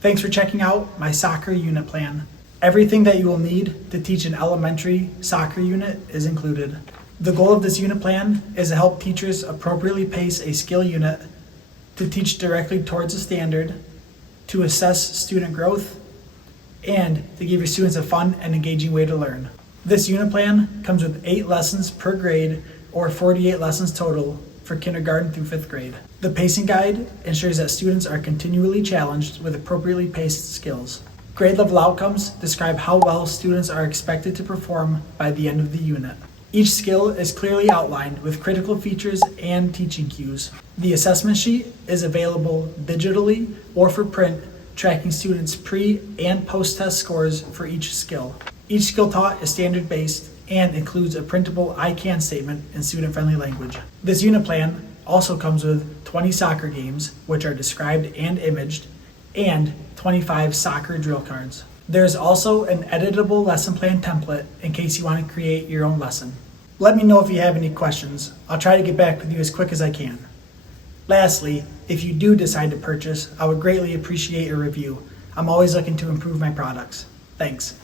Thanks for checking out my soccer unit plan. Everything that you will need to teach an elementary soccer unit is included. The goal of this unit plan is to help teachers appropriately pace a skill unit, to teach directly towards a standard, to assess student growth, and to give your students a fun and engaging way to learn. This unit plan comes with 8 lessons per grade, or 48 lessons total for kindergarten through 5th grade. The pacing guide ensures that students are continually challenged with appropriately paced skills. Grade level outcomes describe how well students are expected to perform by the end of the unit. Each skill is clearly outlined with critical features and teaching cues. The assessment sheet is available digitally or for print, tracking students' pre- and post-test scores for each skill. Each skill taught is standard-based and includes a printable I can statement in student-friendly language. This unit plan also comes with 20 soccer games, which are described and imaged, and 25 soccer drill cards. There is also an editable lesson plan template in case you want to create your own lesson. Let me know if you have any questions. I'll try to get back with you as quick as I can. Lastly, if you do decide to purchase, I would greatly appreciate a review. I'm always looking to improve my products. Thanks.